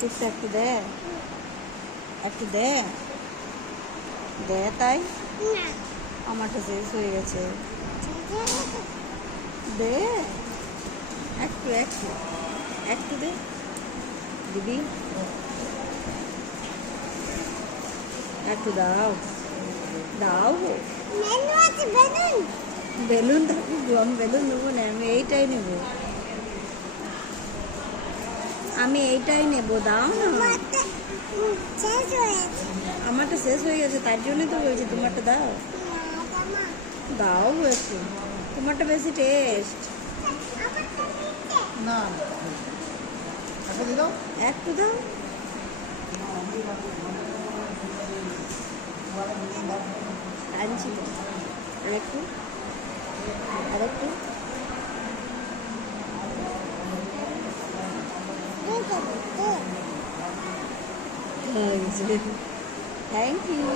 Chips একটু দে, একটু দে, দে তাই। আমারটা শেষ হয়ে গেছে, দে একটু একটু একটু দে দিবি, একটু দাও, দাও গো। বেলুন থাকুক, আমি বেলুন নেবো না, আমি এইটাই নেব, আমি এইটাই নেব, দাও না। আমারটা শেষ হয়ে গেছে, তার জন্যই তো বলছি তোমারটা দাও, দাও গো একটু, তোমারটা বেশি টেস্ট। না দাও, একটু দাও, আনছি তো, আরেকটু, আরেকটু, থ্যাংক ইউ।